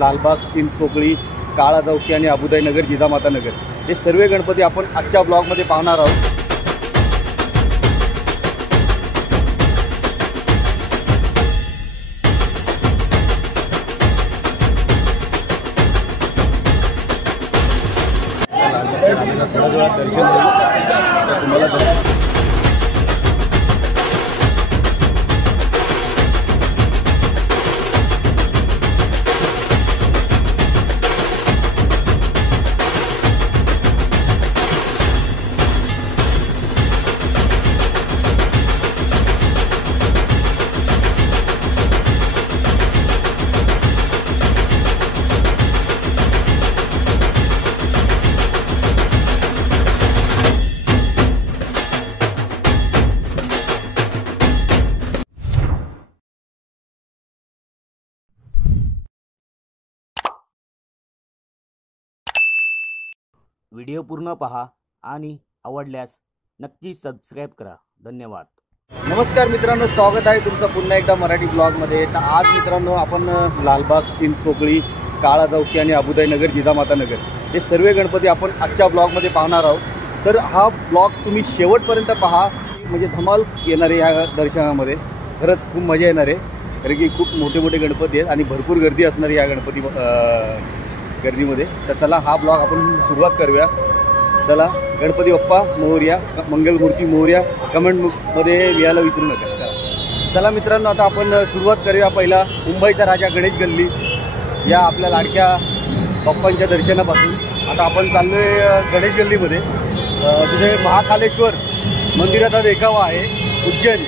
लालबाग, चिंचपोकळी, काळा चौकी आणि अबुदाई नगर, जिजामाता नगर हे सर्व गणपती आपण आजच्या ब्लॉगमध्ये पाहणार आहोत। दर्शन होईल तुम्हाला व्हिडिओ पूर्ण पहा आणि आवडल्यास नक्की सबस्क्राइब करा। धन्यवाद। नमस्कार मित्रांनो, स्वागत आहे तुमचं पुन्हा एकदा मराठी ब्लॉगमध्ये। तर आज मित्रांनो आपण लालबाग, चिंचपोकळी, काळा चौकी आणि अबुदाई नगर, जिजामाता नगर हे सर्व गणपती आपण आजच्या ब्लॉगमध्ये पाहणार आहोत। तर हा ब्लॉग तुम्ही शेवटपर्यंत पहा, म्हणजे धमाल येणार आहे या दर्शनामध्ये। खरंच खूप मजा येणार आहे, कारण की खूप मोठे मोठे गणपती आहेत आणि भरपूर गर्दी असणार आहे या गणपती गर्दीमध्ये। तर चला हा ब्लॉग आपण सुरुवात करूया। चला, गणपती बाप्पा मोरया, मंगलमूर्ती मोरया कमेंटमध्ये लिहायला विसरू नका। चला मित्रांनो, आता आपण सुरुवात करूया पहिला मुंबईचा राजा गणेश गल्ली या आपल्या लाडक्या बाप्पांच्या दर्शनापासून। आता आपण चाललो आहे गणेश गल्लीमध्ये। तिथे महाकालेश्वर मंदिराचा देखावा आहे, उज्जैन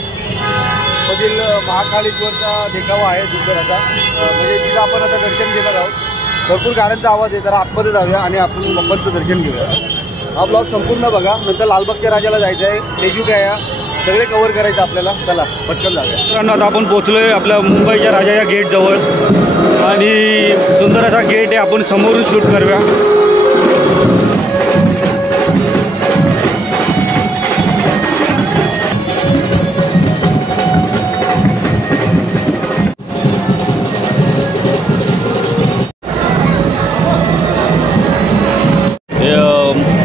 मधील महाकालेश्वरचा देखावा आहे सुंदर असा, म्हणजे तिथं आपण आता दर्शन घेणार आहोत। भरपूर गाड्यांचा आवाज आहे, जरा आतमध्ये जाऊया आणि आपण बाप्पांचं दर्शन घेऊया। हा ब्लॉग संपूर्ण बघा, नंतर लालबागच्या राजाला जायचं आहे, तेजू काय सगळे कव्हर करायचं आपल्याला। चला पटकन जाऊया मित्रांनो। आता आपण पोहोचलोय आपल्या मुंबईच्या राजाच्या गेट जवळ आणि सुंदर असा गेट आहे, आपण समोरून शूट करूया।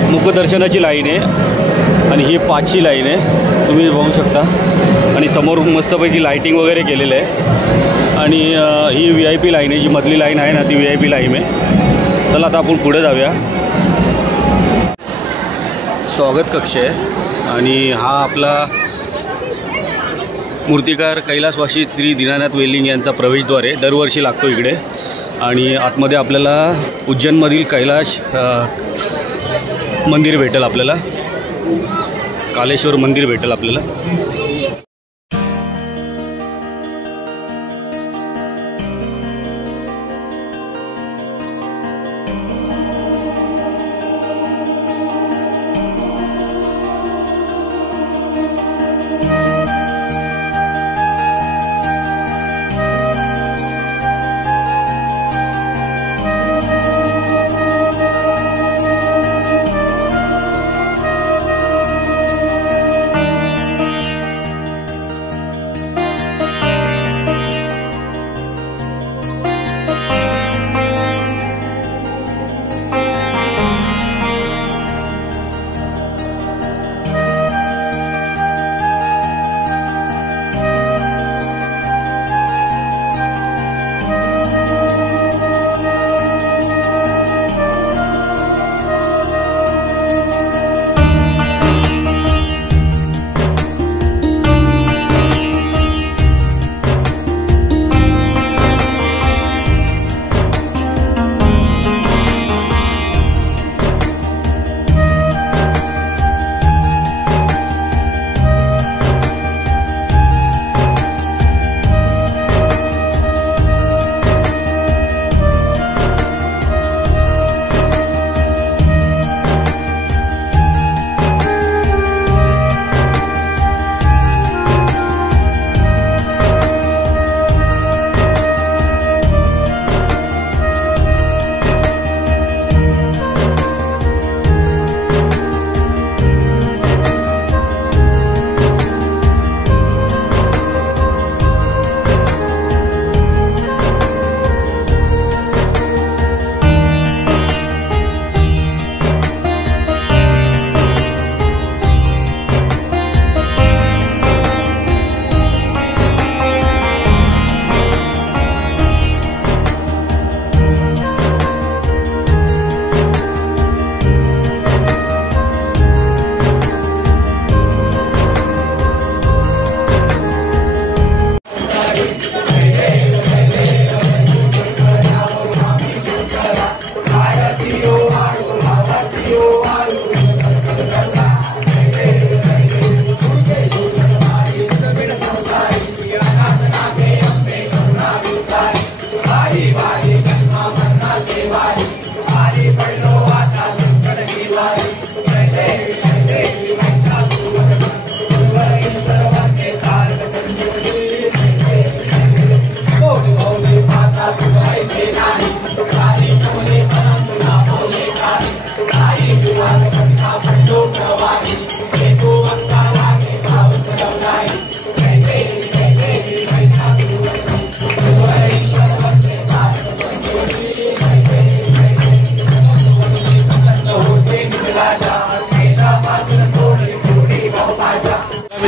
मुखदर्शनाची लाईन आहे आणि ही 5ची लाईन आहे, तुम्ही बघू शकता। आणि समोर मस्तपैकी लाईटिंग वगैरे केलेलं आहे आणि ही VIP लाईन आहे, जी मधली लाईन आहे ना ती VIP लाईन आहे। चला आता आपण पुढे जाऊया। स्वागत कक्ष आहे आणि हा आपला मूर्तिकार कैलासवासी श्री दीनानाथ वेलिंग यांचा प्रवेशद्वार आहे, दरवर्षी लागतो इकडे। आणि आतमध्ये आपल्याला उज्जैनमधील कैलाश मंदिर भेटेल आपल्याला, कालेश्वर मंदिर भेटेल आपल्याला।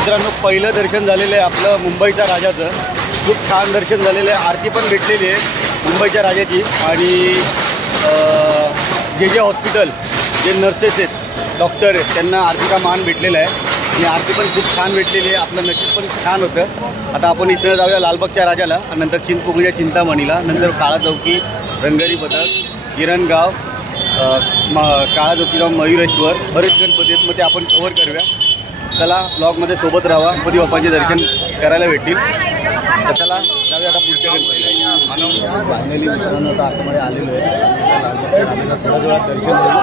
मित्रांनो, पहिलं दर्शन झालेलं आहे आपलं मुंबईच्या राजाचं. खूप छान दर्शन झालेलं आहे. आरती पण भेटलेली आहे मुंबईच्या राजाची. आणि जे हॉस्पिटल जे नर्सेस आहेत, डॉक्टर आहेत, त्यांना आरतीचा मान भेटलेला आहे आणि आरती पण खूप छान भेटलेली आहे. आपलं नशीब पण छान होतं. आता आपण इथं जाऊया लालबागच्या राजाला, नंतर चिंचपोकळीच्या चिंतामणीला, नंतर काळा चौकी, रंगारी बदक, किरणगाव, काळा चौकी जाऊन मयुरेश्वर, बरेच गणपती आहेत. मग ते आपण कव्हर करूया. चला, ब्लॉगमध्ये सोबत राहा. गणपती बाप्पांचे दर्शन करायला भेटतील. तर चला जाऊया आता पुढच्या गणपतीला. फायनली मित्रांनो आता आतमध्ये आलेलो आहे. लालबागच्या राजाला थोड्या वेळात दर्शन होईल.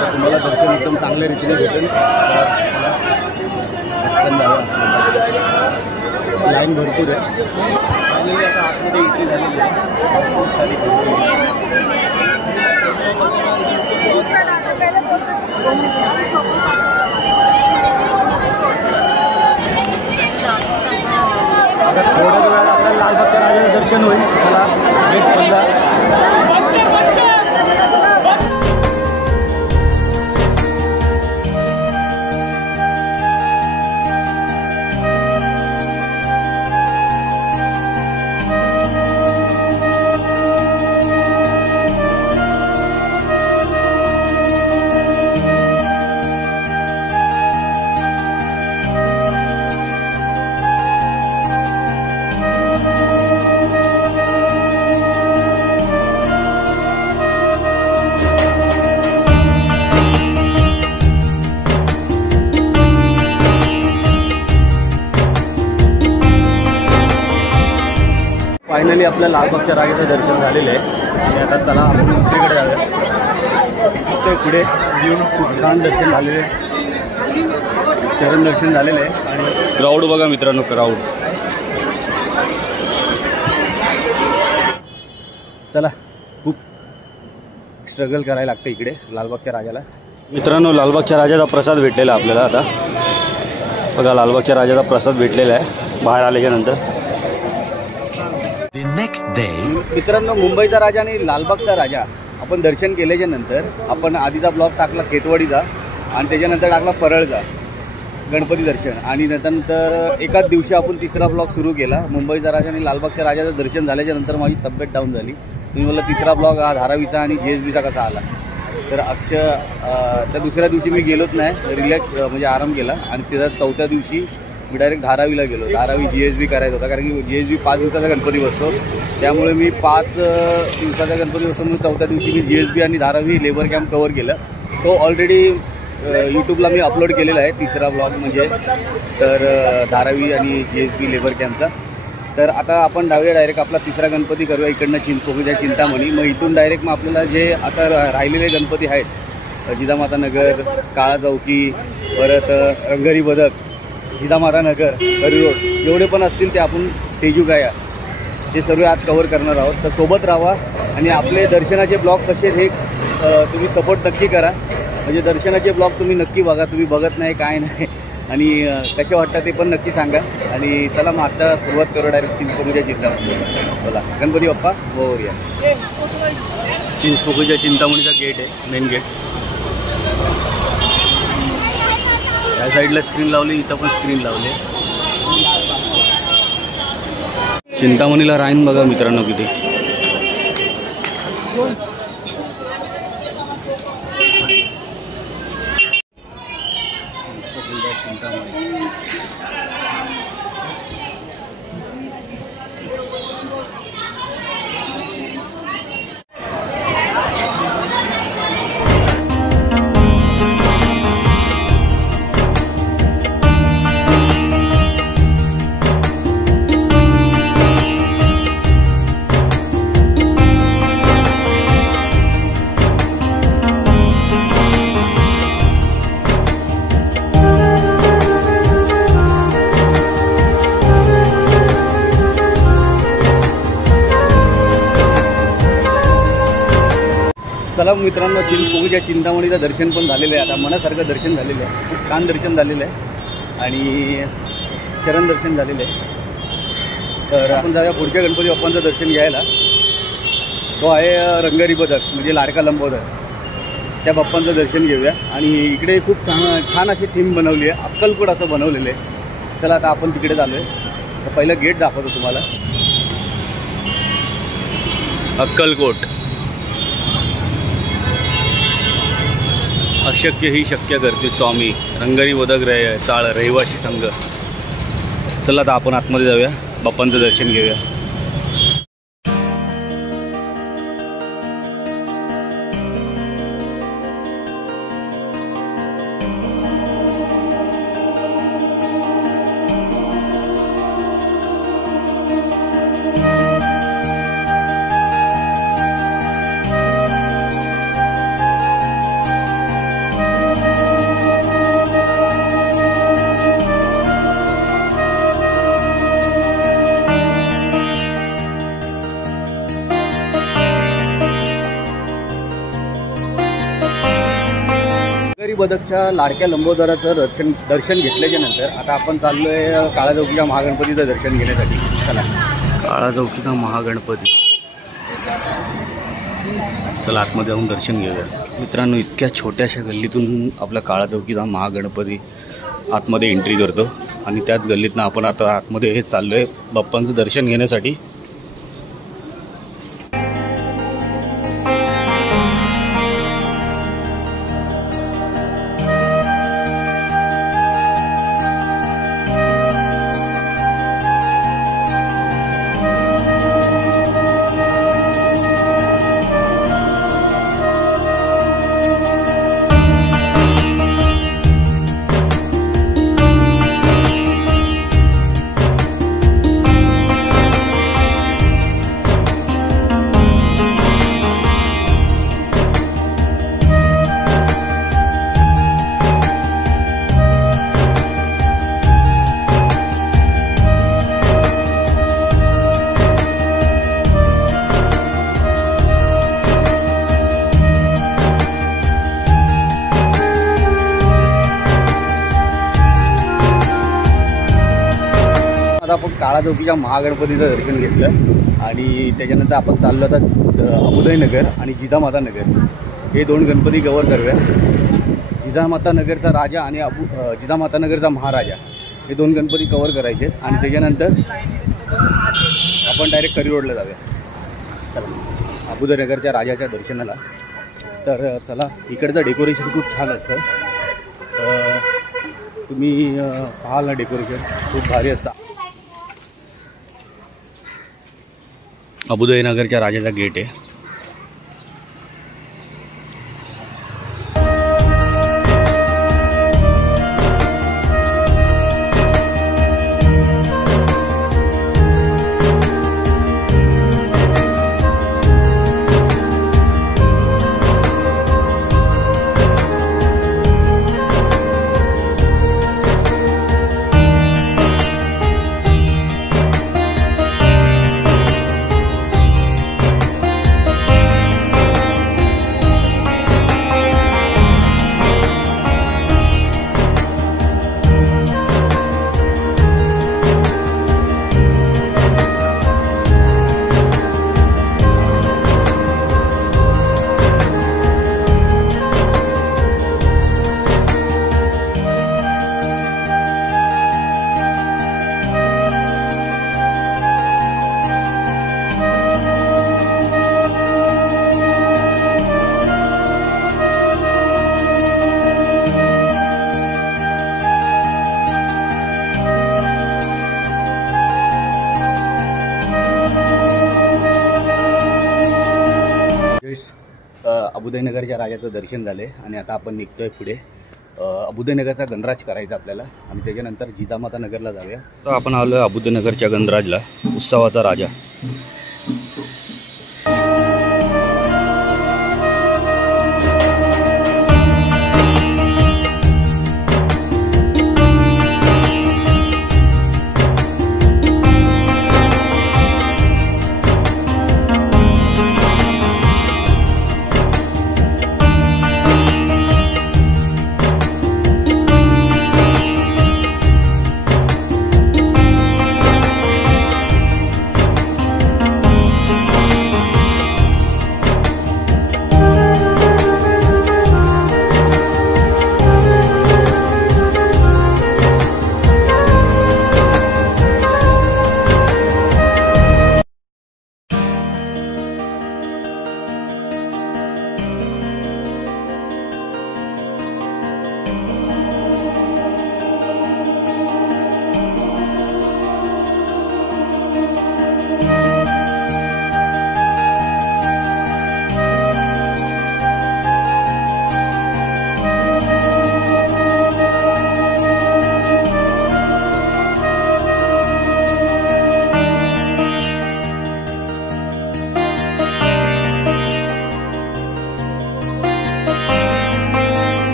तर तुम्हाला दर्शन एकदम चांगल्या रीतीने भेटेल. लाईन भरपूर आहे. फायनली आता आतमध्ये इथे झालेली आहे. आता थोड्या वेळात आपल्याला लालबागच्या राजाचं दर्शन होईल. चला गेट बंद. फायनली आपल्या लालबागच्या राजाचं दर्शन झालेलं आहे. आणि आता चला आपण दुसरीकडे जाऊया. ते पुढे येऊन खूप छान दर्शन झालेले आहे. चरण दर्शन झालेलं आहे. आणि क्राऊड बघा मित्रांनो, क्राऊड. चला, खूप स्ट्रगल करायला लागतं इकडे लालबागच्या राजाला. मित्रांनो, लालबागच्या राजाचा प्रसाद भेटलेला आपल्याला. आता बघा, लालबागच्या राजाचा प्रसाद भेटलेला आहे बाहेर आल्याच्या नंतर. मित्रांनो, मुंबईचा राजा आणि लालबागचा राजा आपण दर्शन केल्याच्या नंतर आपण आधीचा ब्लॉग टाकला खेतवाडीचा आणि त्याच्यानंतर टाकला परळचा गणपती दर्शन. आणि नंतर एकाच दिवशी आपण तिसरा ब्लॉग सुरू केला मुंबईचा राजा आणि लालबागच्या राजाचं दर्शन झाल्याच्या नंतर माझी तब्येत डाऊन झाली. तुम्ही मला तिसरा ब्लॉग हा धारावीचा आणि JSBचा कसा आला. तर त्या दुसऱ्या दिवशी मी गेलोच नाही, रिलॅक्स म्हणजे आराम केला. आणि त्याच्या चौथ्या दिवशी मी डायरेक्ट धारावीला गेलो. धारावी JSB करायचा होता, कारण की JSB 5 दिवसाचा गणपती बसतो. त्यामुळे मी 5 दिवसाचा गणपती बसतो म्हणून चौथ्या दिवशी मी JSB आणि धारावी लेबर कॅम्प कवर केलं. तो ऑलरेडी यूट्यूबला मी अपलोड केलेला आहे, तिसरा ब्लॉग म्हणजे. तर धारावी आणि JSB लेबर कॅम्पचा. तर आता आपण जाऊया डायरेक्ट आपला तिसरा गणपती करूया इकडनं चिंचपोकळीच्या चिंतामणी. मग इथून डायरेक्ट मग आपल्याला जे आता राहिलेले गणपती आहेत, जिजामाता नगर, काळा चौकी, परत रंगारी बदक, जिजामाता नगर, करी रोड, जेवढे पण असतील ते आपण तेजूगाया हे सर्व आज कव्हर करणार आहोत. तर सोबत राहा आणि आपले दर्शनाचे ब्लॉग कसे हे तुम्ही सपोर्ट नक्की करा. म्हणजे दर्शनाचे ब्लॉग तुम्ही नक्की बघा. तुम्ही बघत नाही काय नाही, आणि कसे वाटतात ते पण नक्की सांगा. आणि चला मग आता सुरुवात करू डायरेक्ट चिंचपोकळीच्या चिंतामणी. बोला, गणपती बाप्पा मोरया. चिंचपोकळीच्या चिंतामणीचा गेट आहे, मेन गेट. या साईडला स्क्रीन लावली, इथं पण स्क्रीन लावले. चिंतामणीला राईन बघा मित्रांनो किती. चला मित्रांनो, चिंचपोकळीच्या चिंतामणीचं दर्शन पण झालेलं आहे. आता मनासारखं दर्शन झालेलं आहे, खूप छान दर्शन झालेलं आहे आणि चरण दर्शन झालेलं आहे. तर आपण जाऊया पुढच्या गणपती बाप्पांचं दर्शन घ्यायला. तो आहे रंगारी बदक म्हणजे लाडका लंबोदर. त्या बाप्पांचं दर्शन घेऊया. आणि इकडे खूप छान अशी थीम बनवली आहे, अक्कलकोट असं बनवलेलं आहे. चला आता आपण तिकडे चाललोय. तर पहिलं गेट दाखवतो तुम्हाला. अक्कलकोट. अशक्य ही शक्य करते स्वामी, रंगरी वदग रहे चाळ रहिवाशी संघ. चला आता आपण आतमध्ये जाऊया, बाप्पांचं दर्शन घेऊया. बदकच्या लाडक्या लंबोदराचं दर्शन घेतल्याच्या नंतर आता आपण चाललोय काळाचौकीच्या महागणपतीचं दर्शन घेण्यासाठी. चला, काळाचौकीचा महागणपती. चला आतमध्ये जाऊन दर्शन घेऊया. मित्रांनो, इतक्या छोट्याशा गल्लीतून आपला काळाचौकीचा महागणपती आतमध्ये एंट्री करतो आणि त्याच गल्लीतनं आपण आता आतमध्ये हे चाललोय बाप्पांचं दर्शन घेण्यासाठी. आपण काळाचौकीच्या महागणपतीचं दर्शन घेतलं आणि त्याच्यानंतर आपण चाललो आता अबुदयनगर आणि जिजामाता नगर हे दोन गणपती कवर करूया. जिजामाता नगरचा राजा आणि जिजामाता नगरचा महाराजा हे दोन गणपती कवर करायचे आणि त्याच्यानंतर आपण डायरेक्ट करी रोडला जाऊया. चला, अबुदयनगरच्या राजाच्या दर्शनाला. तर चला, इकडचं डेकोरेशन खूप छान असतं. तुम्ही पाहाल ना, डेकोरेशन खूप भारी असतं. अबुदयनगरच्या राजाचा गेट आहे. अबुदयनगरच्या राजाचं दर्शन झाले आणि आता आपण निघतोय पुढे. अबुदयनगरचा गणराज करायचा आपल्याला आणि त्याच्यानंतर जिजामाता नगरला जाऊया. तर आपण आलो अबुदयनगरच्या गणराजला, उत्सवाचा राजा.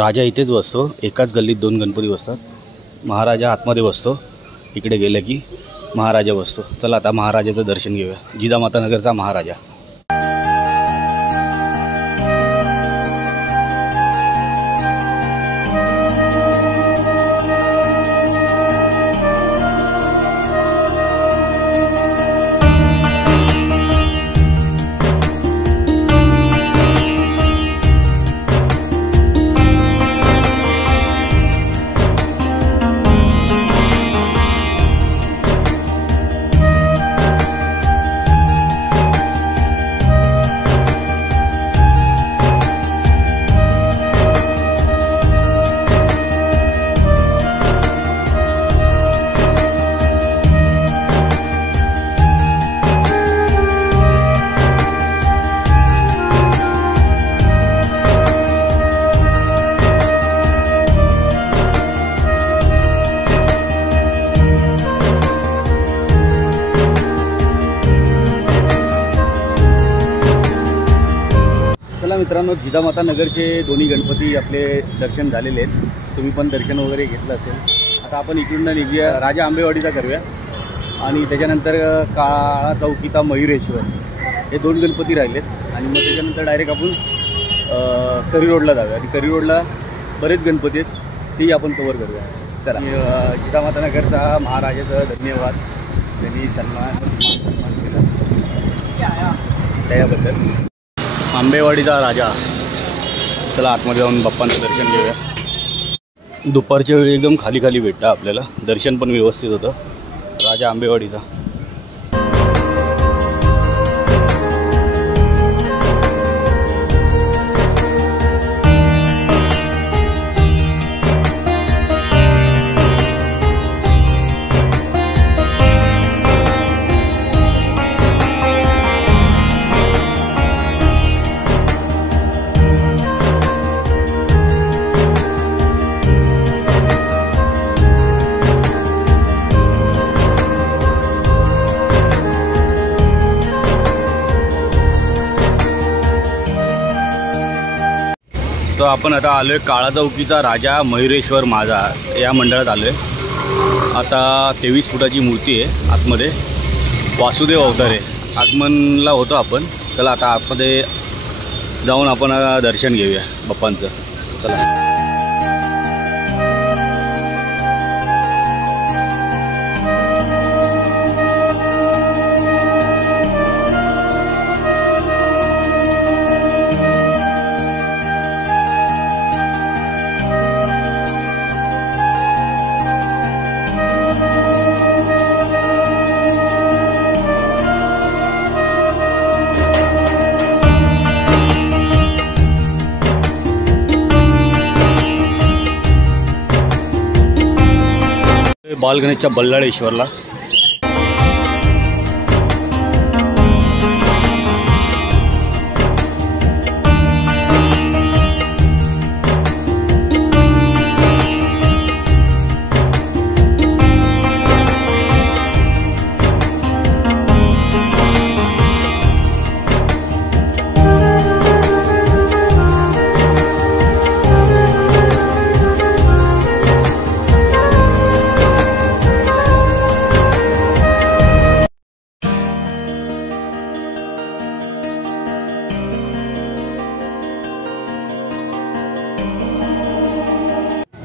राजा इथेच बसतो, एकाच गल्लीत 2 गणपती बसतात. महाराजा आतमध्ये बसतो, इकडे गेलं की महाराजा बसतो. चला आता महाराजाचं दर्शन घेऊया. जिजामाता नगरचा महाराजा. चला मित्रांनो, जिजामाता नगरचे दोन्ही गणपती आपले दर्शन झालेले आहेत. तुम्ही पण दर्शन वगैरे घेतलं असेल. आता आपण इकडून निघूया, राजा आंबेवाडीचा करूया आणि त्याच्यानंतर काळा चौकीचा मयुरेश्वर, हे 2 गणपती राहिलेत. आणि मग त्याच्यानंतर डायरेक्ट आपण करी रोडला जाऊया. आणि करी रोडला बरेच गणपती आहेत, तेही आपण कवर करूया. चला. जिजामाता नगरचा महाराजाचं धन्यवाद, त्यांनी सन्मान केला त्याबद्दल. आंबेवाडीचा राजा. चला आतमध्ये जाऊन बाप्पांचं दर्शन घेऊया. दुपारच्या वेळी एकदम खाली खाली भेटतं आपल्याला, दर्शन पण व्यवस्थित होतं. राजा आंबेवाडीचा. तो आपण आता आलो आहे काळा चौकीचा राजा मयुरेश्वर माझा या मंडळात आलो आहे. आता 23 फुटाची मूर्ती आहे आतमध्ये. वासुदेव अवतार आहे. आगमनला होतो आपण. चला आता आतमध्ये जाऊन आपण दर्शन घेऊया बाप्पांचं. चला. बालगणेशच्या बल्लाळेश्वरला.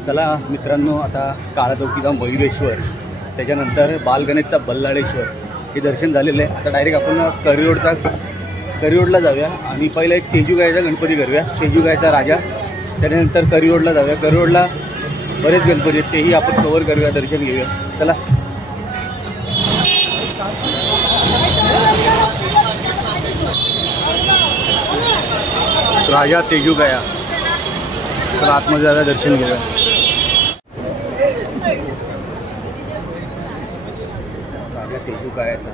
चला मित्रांनो, आता काळा चौकीचा मयुरेश्वर, त्याच्यानंतर बालगणेशचा बल्लाळेश्वर हे दर्शन झालेलं आहे. आता डायरेक्ट आपण करी रोडला जाऊया आणि पहिला एक तेजूगायचा गणपती करूया, तेजूगायचा राजा. त्याच्यानंतर करी रोडला जाऊया. करी रोडला बरेच गणपती आहेत, तेही आपण कवर करूया, दर्शन घेऊया. चला. राजा तेजूगाया. चला आतमध्ये जाऊया, दर्शन घेऊया. राजा तेजूगायाचा.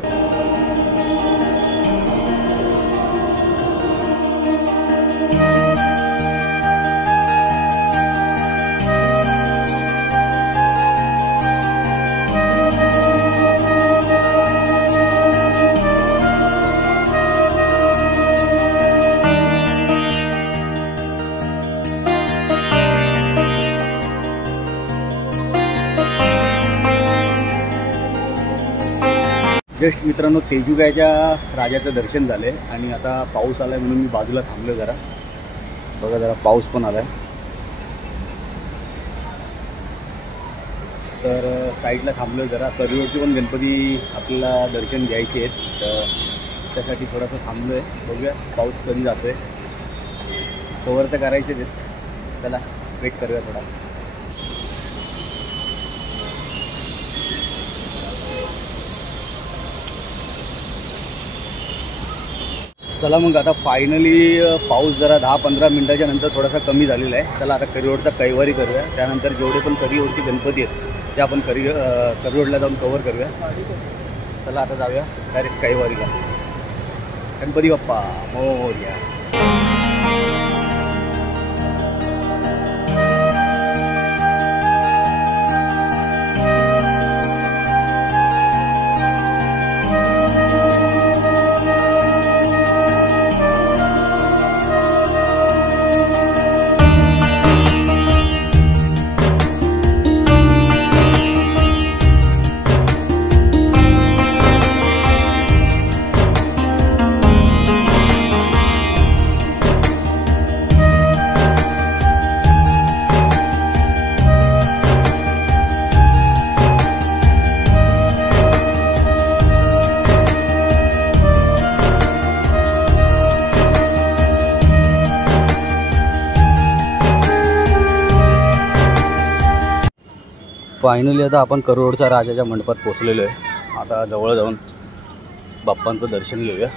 जस्ट मित्रांनो तेजुगायच्या राजाचं दर्शन झालं आहे आणि आता पाऊस आला आहे म्हणून मी बाजूला थांबलो जरा. बघा जरा पाऊस पण आला आहे तर साईडला थांबलो जरा. करिवरचे पण गणपती आपल्याला दर्शन घ्यायचे आहेत तर त्यासाठी थोडंसं थांबलो आहे. बघूया पाऊस कधी जातो आहे. कवर तर करायचेच आहेत. चला वेट करूया थोडा. चला मग आता फायनली पाऊस जरा 10-15 मिनटाच्या नंतर थोडासा कमी झालेला आहे. चला आता करिरोडचा कैवारी करूया. त्यानंतर जेवढे पण करिरोडचे गणपती आहेत ते आपण करिरोडला जाऊन कवर करूया. चला आता जाऊया डायरेक्ट कैवारीला. गणपती बाप्पा मोरया. फायनली आता आपण करिरोडच्या राजाच्या मंडपात पोचलेलो आहे. आता जवळ जाऊन बाप्पांचं दर्शन घेऊया.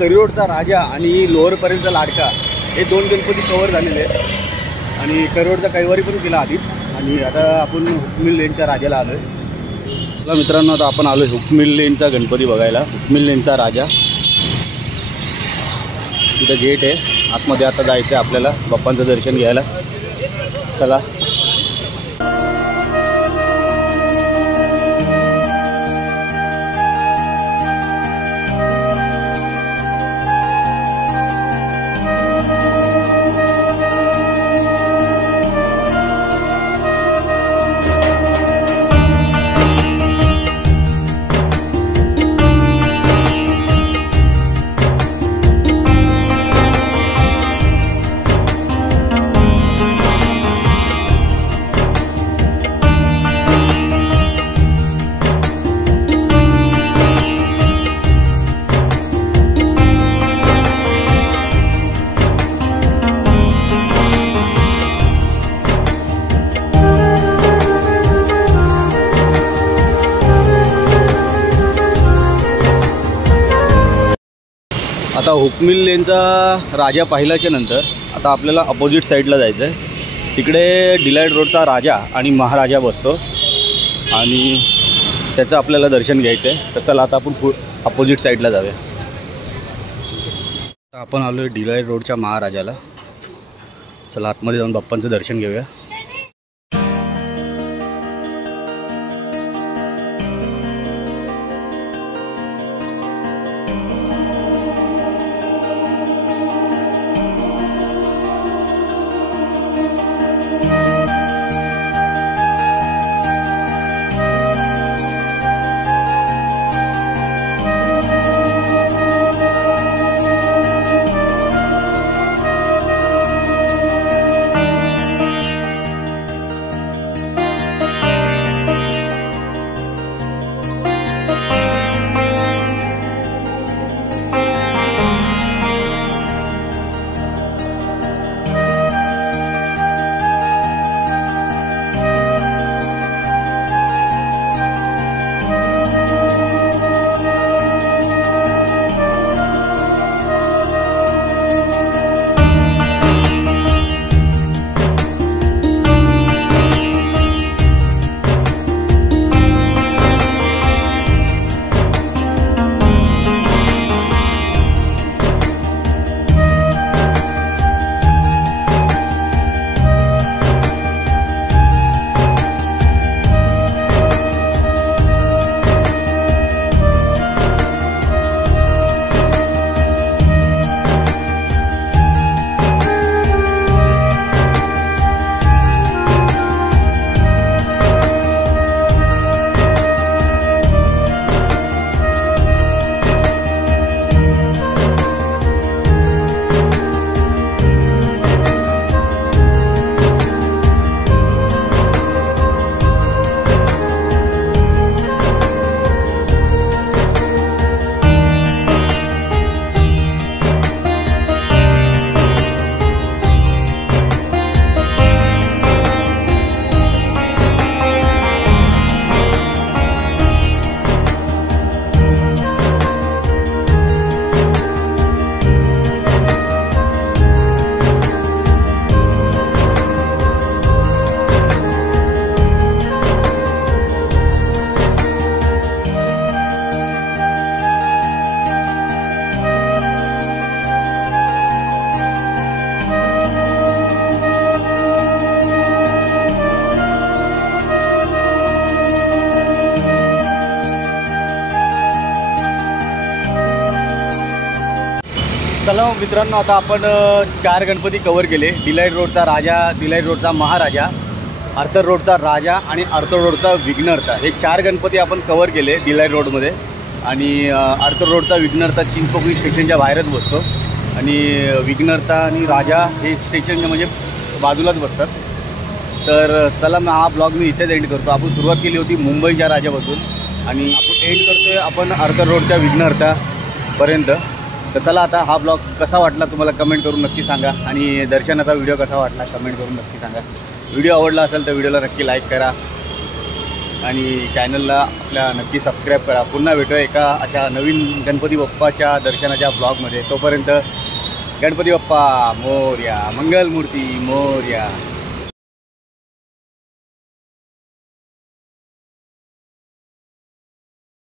करिरोडचा राजा आणि लोअरपर्यंतचा लाडका हे 2 गणपती कवर झालेले आहेत आणि करिरोडचा कैवारी पण केला आधीच. आणि आता आपण हुकमिल लेनच्या राजाला आलो आहे. चला मित्रांनो आता आपण आलो हुकमिल लेनचा गणपती बघायला. हुकमिल लेनचा राजा तिथं गेट आहे. आतमध्ये आता जायचं आहे आपल्याला बाप्पांचं दर्शन घ्यायला. चला आता हुकमिल लेनचा राजा पाहिल्याच्या नंतर आता आपल्याला अपोजिट साईडला जायचं आहे. तिकडे डिलाईट रोडचा राजा आणि महाराजा बसतो आणि त्याचं आपल्याला दर्शन घ्यायचं आहे. तर चला आता आपण अपोजिट साईडला जाऊया. आता आपण आलो आहे डिलाईट रोडच्या महाराजाला. चला आतमध्ये जाऊन बाप्पांचं दर्शन घेऊया. चला मित्रांनो, आता आपण 4 गणपती कवर केले. डिलाईट रोडचा राजा, डिलाईट रोडचा महाराजा, आर्थर रोडचा राजा आणि आर्थर रोडचा विघ्नहर्ता, हे 4 गणपती आपण कवर केले डिलाईट रोडमध्ये. आणि आर्थर रोडचा विघ्नहर्ता चिंचपोकळी स्टेशनच्या बाहेरच बसतो आणि विघ्नहर्ता आणि राजा हे स्टेशनच्या म्हणजे बाजूलाच बसतात. तर चला मग हा ब्लॉग मी इथेच एंड करतो. आपण सुरुवात केली होती मुंबईच्या राजापासून आणि आपण एंड करतोय आपण आर्थर रोडच्या विघ्नहर्तापर्यंत. तर चला आता हा ब्लॉग कसा वाटला तुम्हाला कमेंट करून नक्की सांगा आणि दर्शनाचा व्हिडिओ कसा वाटला कमेंट करून नक्की सांगा. व्हिडिओ आवडला असेल तर व्हिडिओला नक्की लाईक करा आणि चॅनलला आपल्या नक्की सबस्क्राईब करा. पुन्हा भेटूया एका अशा नवीन गणपती बाप्पाच्या दर्शनाच्या ब्लॉगमध्ये. तोपर्यंत गणपती बाप्पा मोरया, मंगलमूर्ती मोरया.